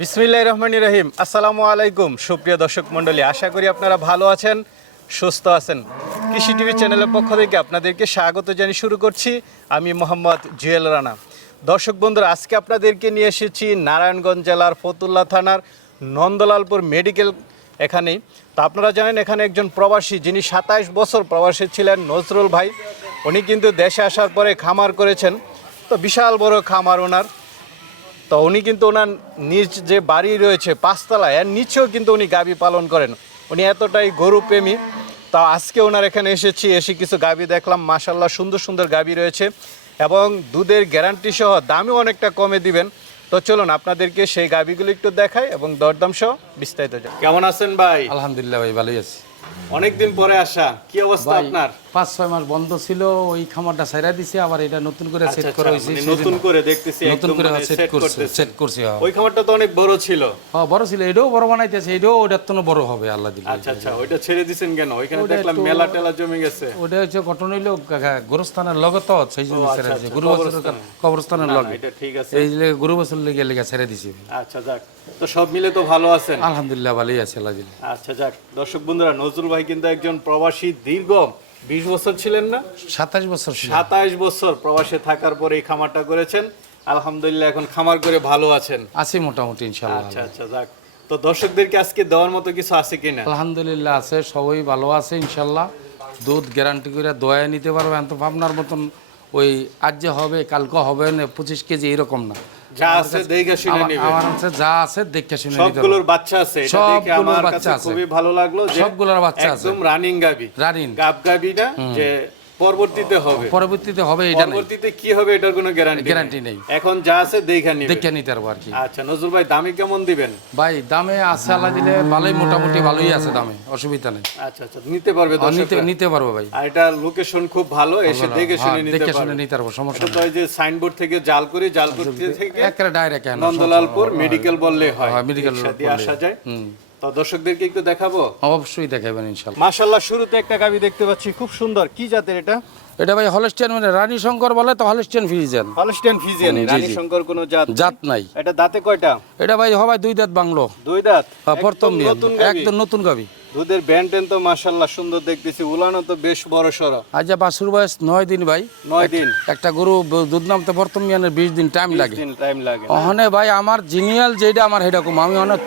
বিসমিল্লাহ রহমান রহিম। আসসালামু আলাইকুম, সুপ্রিয় দর্শক মণ্ডলী। আশা করি আপনারা ভালো আছেন, সুস্থ আছেন। কৃষি টিভি চ্যানেলের পক্ষ থেকে আপনাদেরকে স্বাগত জানিয়ে শুরু করছি। আমি মোহাম্মদ জুয়েল রানা। দর্শক বন্ধুরা, আজকে আপনাদেরকে নিয়ে এসেছি নারায়ণগঞ্জ জেলার ফতুল্লা থানার নন্দলালপুর মেডিকেল এখানেই। তো আপনারা জানেন, এখানে একজন প্রবাসী, যিনি সাতাইশ বছর প্রবাসী ছিলেন, নজরুল ভাই। উনি কিন্তু দেশে আসার পরে খামার করেছেন। তো বিশাল বড় খামার ওনার। তো উনি কিন্তু ওনার নিজ যে বাড়ি রয়েছে পাঁচতলায় এর নিচেও কিন্তু উনি গাবি পালন করেন। উনি এতটাই গরু প্রেমী তা আজকে ওনার এখানে এসেছি এসে কিছু গাবি দেখলাম। মাসাল্লাহ সুন্দর সুন্দর গাবি রয়েছে। এবং দুধের গ্যারান্টি সহ দামও অনেকটা কমে দিবেন। তো চলুন আপনাদেরকে সেই গাবিগুলো একটু দেখাই এবং দরদাম সহ বিস্তারিত যাই কেমন আছেন ভাই? আলহামদুলিল্লাহ ভাই ভালোই আছি। অনেকদিন পরে আসা। কি অবস্থা আপনার? পাঁচ ছয় মাস বন্ধ ছিল ওই খামারটা সাইরা দিছে আবার এটা নতুন করে সেট আচ্ছা, করা আচ্ছা, হয়েছে মানে নতুন করে দেখতেছি নতুন করে মানে সেট set করছে সেট করছে হ্যাঁ। ওই খামারটা তো অনেক বড় ছিল। হ্যাঁ বড় ছিল এটাও বড় বানাইতেছে এটাও ওটার তো বড় হবে আল্লাহ দিলে। আচ্ছা আচ্ছা ওইটা ছেড়ে দিছেন কেন? ওইখানে দেখলাম মেলা টেলা জমে গেছে। ওটা হচ্ছে ঘটনা হইল গোরস্থানের লগে তো সেই জন্য ছেড়ে দিছে আচ্ছা, গুরু বছরের কবরস্থানের লগে। এটা ঠিক আছে। এই যে গুরু বছর লেগে লেগে ছেড়ে দিছি। আচ্ছা যাক তো সব মিলে তো ভালো আছেন। আলহামদুলিল্লাহ ভালোই আছে আল্লাহ দিলে। আচ্ছা যাক দর্শক বন্ধুরা নজরুল ভাই কিন্তু একজন প্রবাসী দীর্ঘ বিশ বছর ছিলেন না? সাতাশ বছর ছিল সাতাইশ বছর প্রবাসে থাকার পরে এই খামারটা করেছেন। আলহামদুলিল্লাহ এখন খামার করে ভালো আছেন। আছি মোটামুটি ইনশাল্লাহ আচ্ছা আচ্ছা যাক। তো দর্শকদেরকে আজকে দেওয়ার মতো কিছু আছে কিনা আলহামদুলিল্লাহ আছে সবাই ভালো আছে ইনশাল্লাহ দুধ গ্যারান্টি করে দয়া নিতে পারবে তো ভাবনার মতন ওই আজ যে হবে কালকে হবে না পঁচিশ কেজি এরকম না। যা আছে দেখে শুনে নেবেন। আমার কাছে যা আছে দেখে শুনে নিতে সবগুলোর বাচ্চা আছে এটা দেখে আমার বাচ্চা কাছে খুবই ভালো লাগল যে সবগুলোর বাচ্চা আছে। একদম রানিং গাবি। রানিং। গাব গাবিটা যে পরবর্তীতে হবে। পরবর্তীতে হবে এটা পরবর্তীতে কি হবে এটার কোনো গ্যারান্টি গ্যারান্টি নেই। এখন যা আছে দেখে নিবেন দেখে নিতে পারব আর কি। আচ্ছা নজরুল ভাই দামি কেমন দিবেন? ভাই দামে আছে আল্লাহ দিলে ভালোই মোটামুটি ভালোই আছে দামে অসুবিধা নেই। আচ্ছা আচ্ছা নিতে পারবে নিতে নিতে পারব ভাই। আর এটার লোকেশন খুব ভালো এসে দেখে হ্যাঁ, শুনে নিতে দেখে শুনে নিতে পারব সমস্যা এটা এই যে সাইনবোর্ড থেকে জালকুড়ি জালকুড়ি থেকে একটা ডাইরেক্ট নন্দলালপুর মেডিকেল বললে হয়। হ্যাঁ, medical রিকশা দিয়ে আসা যায়। তো দর্শকদেরকে একটু দেখাবো? অবশ্যই দেখাবেন ইনশাল্লাহ মাশাল্লাহ শুরুতে একটা গাবি দেখতে পাচ্ছি খুব সুন্দর। কি জাতের এটা? এটা ভাই মানে রানী শঙ্কর বলে তো হলস্টেন ফিজিয়ান রানী শঙ্কর কোনো জাত জাত নাই। এটা দাঁতে কয়টা? এটা ভাই হবাই দুই দাঁত বাংলো। দুই দাঁত? হ্যাঁ, প্রথম একদম নতুন গাবি? একদম নতুন গাবি। দুধের ব্যান্ডেন তো মাশাল্লাহ সুন্দর দেখতেছি উলানো তো বেশ বড় সড়ো। আজ যা বাছুর বয়স নয় দিন ভাই। নয় দিন? একটা গরু দুধ নামতে প্রথম বিয়ানের বিশ দিন টাইম লাগে। দিন টাইম লাগে। ওখানে ভাই আমার জিনিয়াল যেটা আমার সেরকম। আমি অনেক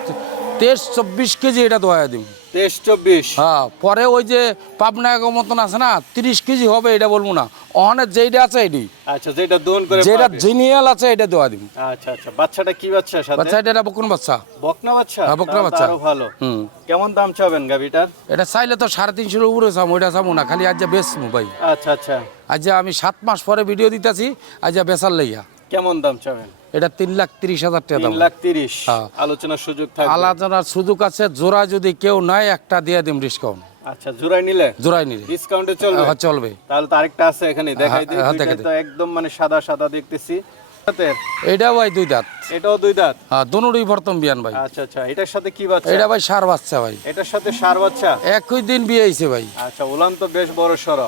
তেইশ চব্বিশ কেজি এটা দোয়া দিম তেইশ চব্বিশ। হ্যাঁ পরে ওই যে পাবনা মতন আছে না তিরিশ কেজি হবে এটা বলব না। ওখানে যেটা আছে এটি। আচ্ছা যেটা দোন করে যেটা জিনিয়াল আছে এটা দোয়া দিম আচ্ছা আচ্ছা বাচ্চাটা কি বাচ্চা সাথে? বাচ্চা এটা বকুন বাচ্চা। বকনা বাচ্চা? হ্যাঁ, বকনা বাচ্চা। আরও ভালো। হুম। কেমন দাম চাবেন গাবিটার এটা চাইলে তো সাড়ে তিনশোর উপরে চাম ওইটা চামো না খালি আজ যা বেচমু ভাই। আচ্ছা আচ্ছা। আজ আমি সাত মাস পরে ভিডিও দিতেছি আজ যা বেচার লইয়া কেমন দাম চাবেন? এটা তিন লাখ তিরিশ হাজার টাকা দাম। লাখ তিরিশ। হ্যাঁ। আলোচনার সুযোগ থাকবে। আলোচনার সুযোগ আছে জোড়া যদি কেউ নাই একটা দিয়ে দিম ডিসকাউন্ট আচ্ছা জোড়াই নিলে? জোড়াই নিলে। ডিসকাউন্টে চলবে? হ্যাঁ, চলবে। তাহলে তো আরেকটা আছে এখানে দেখাই দিই। হ্যাঁ, দিই। একদম মানে সাদা সাদা দেখতেছি। এইটা ভাই দুই দাঁত। এটাও দুই দাঁত? হ্যাঁ দুনুরই প্রথম বিয়ান ভাই। আচ্ছা আচ্ছা। এটার সাথে কি বাচ্চা? এটা ভাই সার বাচ্চা ভাই। এটার সাথে সার বাচ্চা? একই দিন বিয়ে হয়েছে ভাই। আচ্ছা উলান তো বেশ বড় সর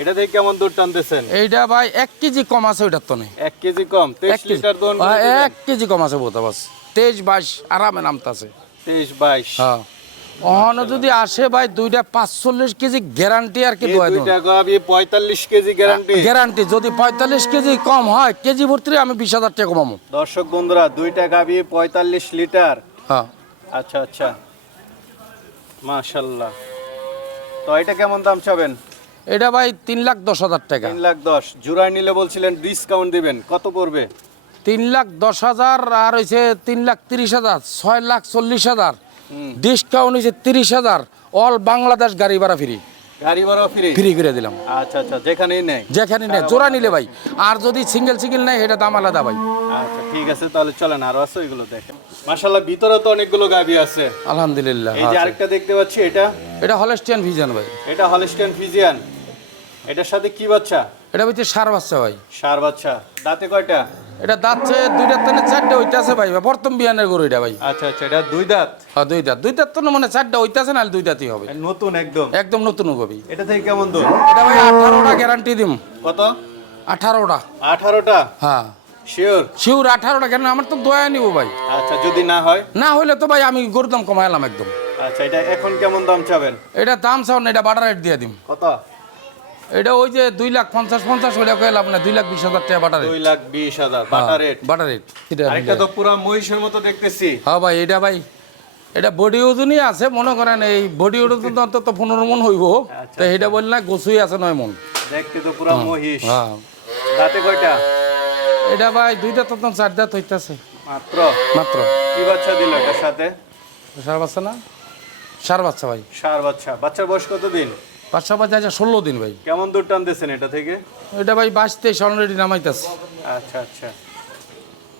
এটা থেকে কেমন দুধ টানতেছেন? এইটা ভাই এক কেজি কম আছে ওইটার তো নেই এক কেজি কম? তেইশ লিটার হ্যাঁ, এক কেজি কম আছে বোতা বাস। তেইশ বাইশ আরামে নামতাছে। তেইশ বাইশ। হ্যাঁ। ওখানে যদি আসে ভাই দুইটা পাঁচচল্লিশ কেজি গ্যারান্টি আর কি পঁয়তাল্লিশ কেজি গ্যারান্টি গ্যারান্টি যদি পঁয়তাল্লিশ কেজি কম হয় কেজি ভর্তি আমি বিশ হাজার টাকা কমাবো। দর্শক বন্ধুরা দুইটা গাবি পঁয়তাল্লিশ লিটার। হ্যাঁ। আচ্ছা আচ্ছা। মাশাল্লাহ। তো এটা কেমন দাম চাবেন? এটা ভাই তিন লাখ দশ হাজার টাকা। তিন লাখ দশ। জুরাই নিলে বলছিলেন ডিসকাউন্ট দিবেন। কত পড়বে? তিন লাখ দশ হাজার আর হয়েছে তিন লাখ তিরিশ হাজার ছয় লাখ চল্লিশ হাজার। ডিসকাউন্ট হয়েছে তিরিশ হাজার অল বাংলাদেশ গাড়ি ভাড়া ফ্রি গাড়ি ভাড়া ফ্রি ফ্রি করে দিলাম। আচ্ছা আচ্ছা যেখানেই নেই যেখানে নেই জোড়া নিলে ভাই। আর যদি সিঙ্গেল সিঙ্গেল নেই এটা দাম আলাদা ভাই। আচ্ছা ঠিক আছে তাহলে চলেন আরও আছে ওইগুলো দেখেন। মাশাল্লাহ ভিতরে তো অনেকগুলো গাবি আছে। আলহামদুলিল্লাহ এই যে আরেকটা দেখতে পাচ্ছি এটা? এটা হলেস্টিয়ান ভিজন ভাই। এটা হলিস্টেন ফিজিয়ান এটার সাথে কি বাচ্চা? এটা হচ্ছে সার বাচ্চা ভাই। সার বাচ্চা। দাঁতে কয়টা? এটা দাঁতছে দুইটা তেনে চারটে হইতাছে ভাই প্রথম বিয়ানের গরু এটা ভাই। আচ্ছা আচ্ছা এটা দুই দাঁত? হ্যাঁ দুই দাঁত। দুই দাঁত তো মানে চারটা হইতাছে না দুই দাঁতই হবে। নতুন একদম? একদম নতুন গবি এটা থেকে কেমন দূর এটা ভাই আঠারোটা গ্যারান্টি দিম। কত? আঠারোটা। আঠারোটা? হ্যাঁ। শিওর শিউর আঠারোটা কেন আমার তো দয়া নিব ভাই। আচ্ছা যদি না হয়? না হইলে তো ভাই আমি গরুর দাম কমাইলাম একদম। আচ্ছা এটা এখন কেমন দাম চাবেন? এটা দাম চাও না এটা বাটার রেট দিয়ে দিম। কত? এটা ওই যে দুই লাখ পঞ্চাশ পঞ্চাশ ওইটা কইলাম না দুই লাখ বিশ হাজার টাকা বাটার দুই লাখ বিশ হাজার বাটার রেট। বাটার রেট আরেকটা তো পুরো মহিষের মতো দেখতেছি। হ্যাঁ ভাই এটা ভাই এটা বডি ওজনই আছে মনে করেন এই বডি ওজন তো অন্তত পনেরো মন হইব। তো এটা বললে না গোসুই আছে নয় মন। দেখতে তো পুরো মহিষ। হ্যাঁ। দাঁতে কয়টা? এটা ভাই দুইটা তো তো চার দাঁত হইতেছে। মাত্র? মাত্র। কি বাচ্চা দিল এটার সাথে? সার বাচ্চা না? সার বাচ্চা ভাই। সার বাচ্চা। বাচ্চার বয়স কত দিন বাচ্চা বাচ্চা আছে ষোলো দিন ভাই। কেমন দূর টানতেছেন এটা থেকে? এটা ভাই বাইশ তেইশ অলরেডি নামাইতেছে। আচ্ছা আচ্ছা।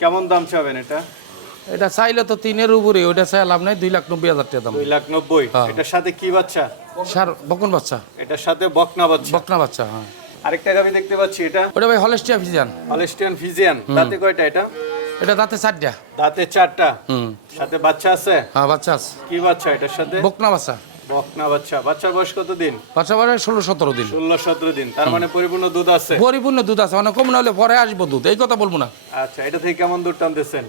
কেমন দাম চাবেন এটা? এটা চাইলে তো তিনের উপরে ওইটা চাই লাভ নাই দুই লাখ নব্বই হাজার টাকা দাম। দুই লাখ নব্বই? হ্যাঁ। এটার সাথে কি বাচ্চা? সার বকন বাচ্চা। এটার সাথে বকনা বাচ্চা। বকনা বাচ্চা হ্যাঁ। আরেকটা গাবি দেখতে পাচ্ছি এটা। ওটা ভাই হলেস্টিয়া ফিজিয়ান অলেস্টিয়ান ফিজিয়ান দাঁতে কয়টা এটা? এটা দাঁতে চারটা। দাঁতে চারটা। হুম। সাথে বাচ্চা আছে? হ্যাঁ বাচ্চা আছে। কি বাচ্চা এটার সাথে? বকনা বাচ্চা। বকনা বাচ্চা। বাচ্চার বয়স কত দিন বাচ্চা বারে ষোলো সতেরো দিন। ষোলো সতেরো দিন। তার মানে পরিপূর্ণ দুধ আছে? পরিপূর্ণ দুধ আছে মানে কম না হলে পরে আসব দুধ। এই কথা বলব না। আচ্ছা এটা থেকে কেমন দুধ টানতেছেন?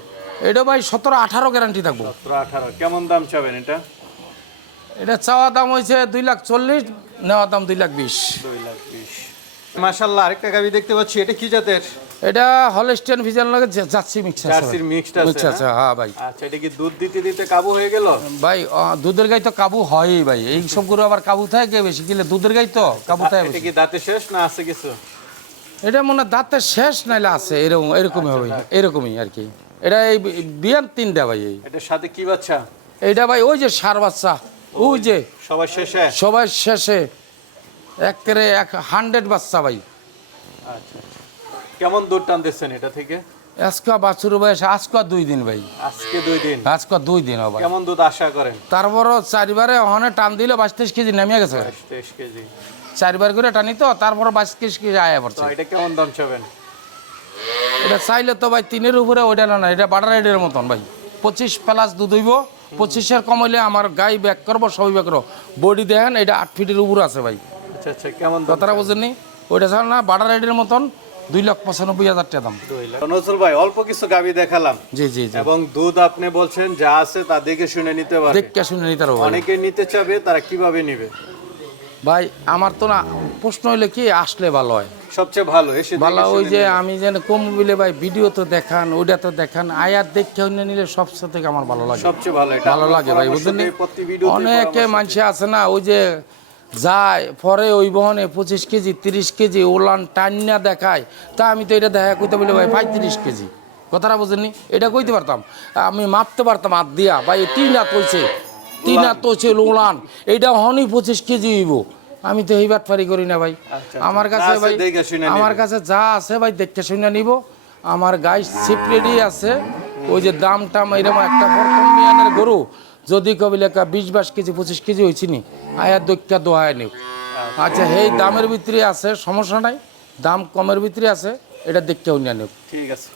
এটা ভাই সতেরো আঠারো গ্যারান্টি থাকব। সতেরো আঠারো। কেমন দাম চাবেন এটা? এটা চাওয়া দাম হয়েছে দুই লাখ চল্লিশ নেওয়া দাম দুই লাখ বিশ। দুই লাখ বিশ। মাসাল্লাহ আরেকটা গাবি দেখতে পাচ্ছি। এটা কি জাতের? এটা হলস্টিয়ান ফিজিয়ান লাগে যাচ্ছি মিক্স আছে জার্সির মিক্সড আছে আছে হ্যাঁ? ভাই। আচ্ছা এটা কি দুধ দিতে দিতে কাবু হয়ে গেল? ভাই দুধের গাই তো কাবু হয়ই ভাই। এই সব গরু আবার কাবু থাকে বেশি গেলে দুধের গাই তো কাবু থাকে এটা। কি দাঁতে শেষ না আছে কিছু? এটা মনে দাঁতের শেষ নাইলে আছে এরকম এরকমই হবে এরকমই আর কি। এটা এই বিয়ান তিনটা ভাই এই। এটার সাথে কি বাচ্চা? এইটা ভাই ওই যে সার বাচ্চা ওই যে সবার শেষে? সবাই শেষে। একেবারে এক হান্ড্রেড বাচ্চা ভাই। আচ্ছা। কেমন দুধ টানতেছেন এটা থেকে? আজকা বাছুর বয়স আজকা দুই দিন ভাই। আজকে দুই দিন? আজকা দুই দিন হবে কেমন দুধ আশা করেন? তারপরও চারিবারে ওখানে টান দিলে বাইশ তেইশ কেজি নেমে গেছে। তেইশ কেজি। চারবার করে টানি তো তারপর বাইশ তেইশ কেজি আয়া পড়ছে। এটা কেমন দাম চাবেন? এটা চাইলে তো ভাই তিনের উপরে ওইটা না এটা বাটার রাইডের মতন ভাই। পঁচিশ প্লাস দুধ হইব। পঁচিশের কম হইলে আমার গাই ব্যাক করব সবই ব্যাক করব। বডি দেখেন এটা আট ফিটের উপরে আছে ভাই। আচ্ছা আচ্ছা কেমন কথাটা বুঝেননি? ওইটা ছাড়া না বাটার রাইডের মতন। দুই লাখ পঁচানব্বই হাজার টাকা দাম। নজরুল ভাই অল্প কিছু গাবি দেখালাম। জি জি জি। এবং দুধ আপনি বলছেন যা আছে তা দেখে শুনে নিতে পারে দেখে শুনে নিতে পারব। অনেকে নিতে চাবে তারা কীভাবে নিবে? ভাই আমার তো না প্রশ্ন হইলে কি আসলে ভালো হয়? সবচেয়ে ভালো এসে ভালো ওই যে আমি যেন কম বিলে ভাই ভিডিও তো দেখান ওইটা তো দেখান আয়াত দেখে অন্য নিলে সবচেয়ে থেকে আমার ভালো লাগে। সবচেয়ে ভালো ভালো লাগে ভাই বুঝলেন অনেকে মানুষ আছে না ওই যে যায় পরে ওই বহনে পঁচিশ কেজি তিরিশ কেজি ওলান টান্না দেখায়। তা আমি তো এটা দেখা কইতে বলি ভাই পঁয়ত্রিশ কেজি। কথাটা বুঝেননি? এটা কইতে পারতাম। আমি মাপতে পারতাম হাত দিয়া। ভাই তিন হাত হইছে তিন হাত হইছে ওলান। এইটা হনি পঁচিশ কেজি হইব। আমি তো এই বাটফারি করি না ভাই। আচ্ছা, আমার কাছে ভাই আমার কাছে যা আছে ভাই দেখতে শুনে নিব। আমার গাই সিপ্রেডি আছে। ওই যে দাম টাম এরকম একটা গরু। যদি কবিলে একটা বিশ বাইশ কেজি পঁচিশ কেজি হয়েছি নি। আয়া দক্ষা দোহায় নিক আচ্ছা এই দামের ভিতরে আছে, সমস্যা নাই। দাম কমের ভিতরে আছে, এটা দেখতে নিয়ে নিক ঠিক আছে।